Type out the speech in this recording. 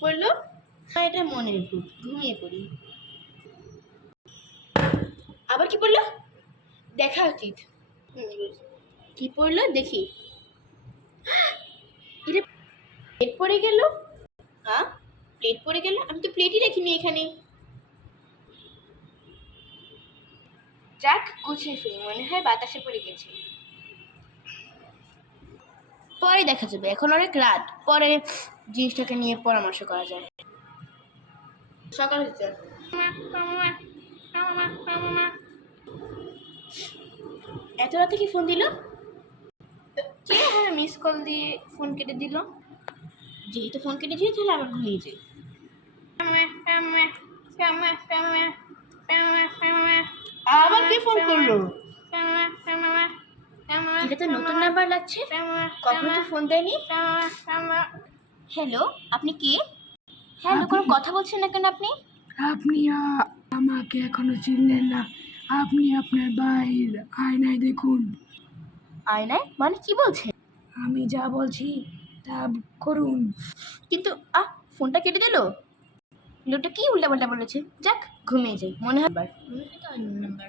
পড়লো? এটা মনের ভুল, ঘুমিয়ে পড়ি। আবার কি পড়লো? দেখা উচিত। কি পড়লো দেখি। এটা প্লেট পড়ে গেল। হ্যাঁ, প্লেট পড়ে গেল। আমি তো প্লেটই রাখিনি এখানে। যাক, গুছিয়ে ফেলি, মনে হয় বাতাসে পড়ে গেছে। পরে দেখা যাবে, এখন অনেক রাত, পরে জিনিসটাকে নিয়ে পরামর্শ করা যায়। সকাল হচ্ছে। এত রাতে কি ফোন দিল? কে? হ্যাঁ, মিস কল দিয়ে ফোন কেটে দিল। যেহেতু ফোন কেটে দিয়ে তাহলে আবার ঘুমিয়ে যাই। আবার কে ফোন করলো? এটা তো নতুন নাম্বার লাগছে, কখনো তো ফোন দেয়নি। হ্যালো, আপনি কে? হ্যালো, কোনো কথা বলছেন না কেন আপনি? আপনি আমাকে এখনো চিনলেন না? আপনি আপনার বাইর আয়নায় দেখুন। আয়নায়? মানে কি বলছেন? আমি যা বলছি তা করুন। কিন্তু ফোনটা কেটে দিল। লোকটা কি উল্টাপাল্টা বলেছে। যাক, ঘুমিয়ে যাই, মনে হয় নাম্বার।